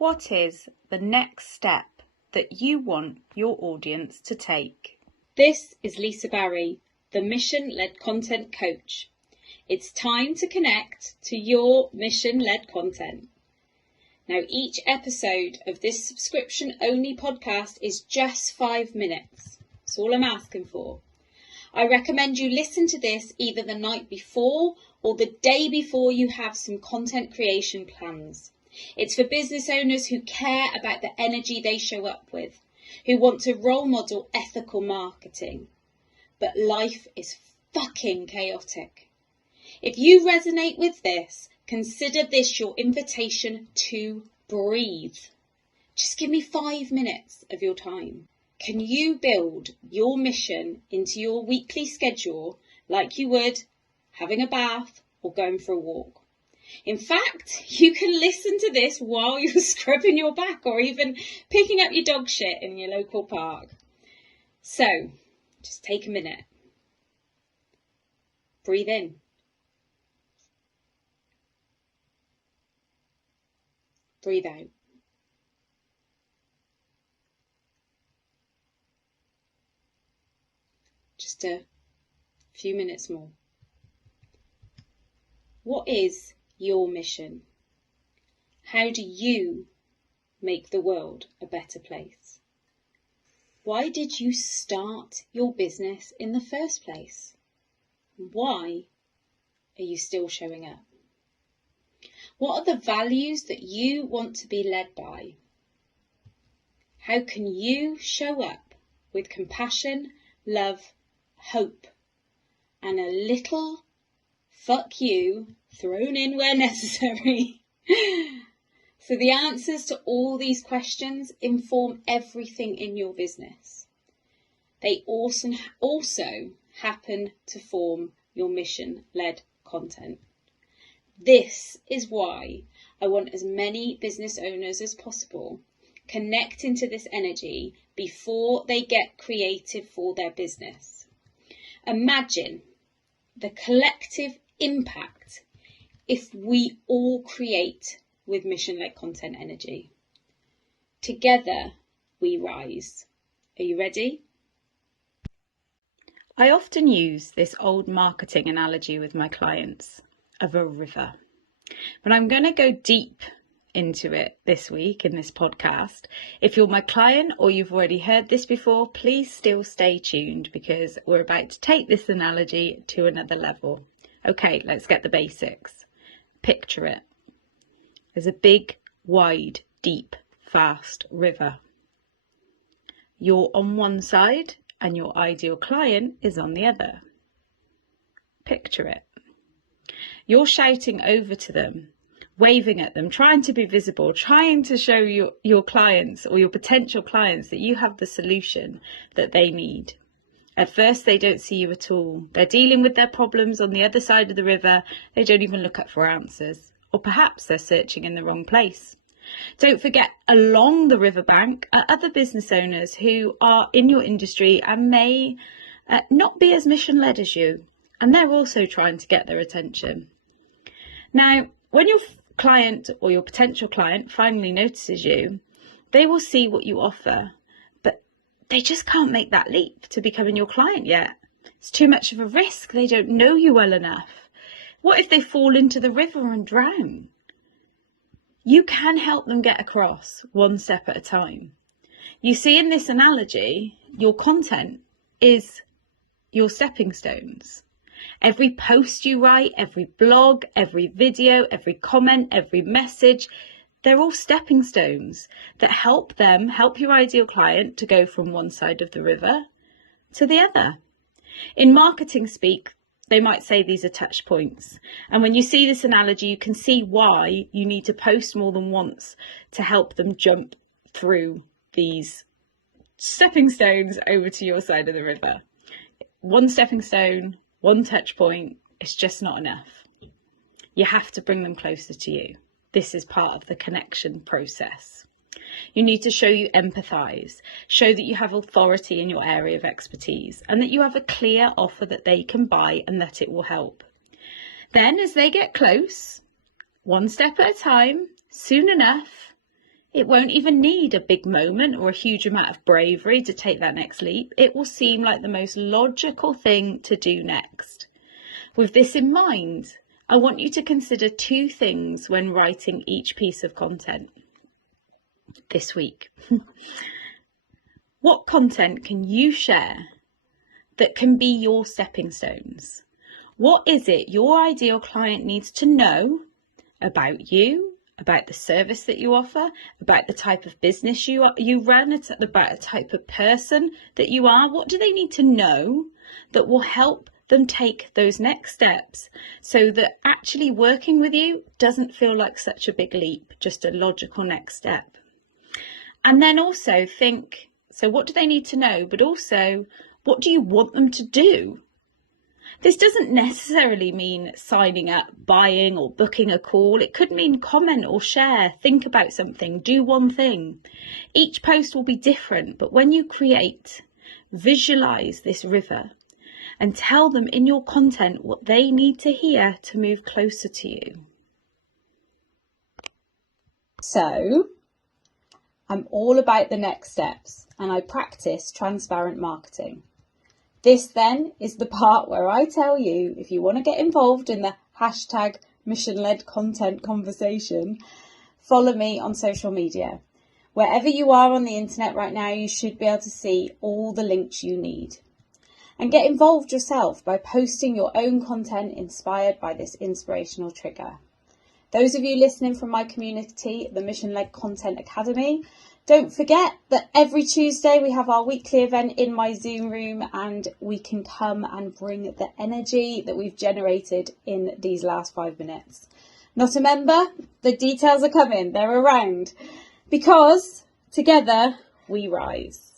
What is the next step that you want your audience to take? This is Lisa Barry, the Mission-Led Content Coach. It's time to connect to your mission-led content. Now, each episode of this subscription-only podcast is just 5 minutes. That's all I'm asking for. I recommend you listen to this either the night before or the day before you have some content creation plans. It's for business owners who care about the energy they show up with, who want to role model ethical marketing. But life is fucking chaotic. If you resonate with this, consider this your invitation to breathe. Just give me 5 minutes of your time. Can you build your mission into your weekly schedule like you would having a bath or going for a walk? In fact, you can listen to this while you're scrubbing your back or even picking up your dog shit in your local park. So, just take a minute. Breathe in. Breathe out. Just a few minutes more. What is your mission? How do you make the world a better place? Why did you start your business in the first place? Why are you still showing up? What are the values that you want to be led by? How can you show up with compassion, love, hope, and a little fuck you thrown in where necessary? So the answers to all these questions inform everything in your business. They also happen to form your mission-led content. This is why I want as many business owners as possible connecting to this energy before they get creative for their business. Imagine the collective impact if we all create with mission-led content energy. Together we rise. Are you ready? I often use this old marketing analogy with my clients of a river. But I'm going to go deep into it this week in this podcast. If you're my client or you've already heard this before, please still stay tuned because we're about to take this analogy to another level. Okay, let's get the basics. Picture it. There's a big, wide, deep, fast river. You're on one side and your ideal client is on the other. Picture it. You're shouting over to them, waving at them, trying to be visible, trying to show your clients or your potential clients that you have the solution that they need. At first, they don't see you at all. They're dealing with their problems on the other side of the river. They don't even look up for answers. Or perhaps they're searching in the wrong place. Don't forget, along the riverbank are other business owners who are in your industry and may not be as mission-led as you. And they're also trying to get their attention. Now, when your client or your potential client finally notices you, they will see what you offer, but they just can't make that leap to becoming your client yet. It's too much of a risk. They don't know you well enough. What if they fall into the river and drown? You can help them get across one step at a time. You see, in this analogy, your content is your stepping stones. Every post you write, every blog, every video, every comment, every message, they're all stepping stones that help your ideal client to go from one side of the river to the other. In marketing speak, they might say these are touch points. And when you see this analogy, you can see why you need to post more than once to help them jump through these stepping stones over to your side of the river. One stepping stone, one touch point, it's just not enough. You have to bring them closer to you. This is part of the connection process. You need to show you empathise, show that you have authority in your area of expertise and that you have a clear offer that they can buy and that it will help. Then as they get close, one step at a time, soon enough, It won't even need a big moment or a huge amount of bravery to take that next leap. It will seem like the most logical thing to do next. With this in mind, I want you to consider two things when writing each piece of content this week. What content can you share that can be your stepping stones? What is it your ideal client needs to know about you, about the service that you offer, about the type of business you run, about the type of person that you are? What do they need to know that will help them take those next steps so that actually working with you doesn't feel like such a big leap, just a logical next step? And then also think, so what do they need to know? But also, what do you want them to do? This doesn't necessarily mean signing up, buying or booking a call. It could mean comment or share, think about something, do one thing. Each post will be different, but when you create, visualize this river and tell them in your content what they need to hear to move closer to you. So, I'm all about the next steps and I practice transparent marketing. This then is the part where I tell you, if you want to get involved in the hashtag mission-led content conversation, follow me on social media. Wherever you are on the internet right now, you should be able to see all the links you need. And get involved yourself by posting your own content inspired by this inspirational trigger. Those of you listening from my community, the Mission-Led Content Academy, don't forget that every Tuesday we have our weekly event in my Zoom room and we can come and bring the energy that we've generated in these last 5 minutes. Not a member? The details are coming, they're around. Because together we rise.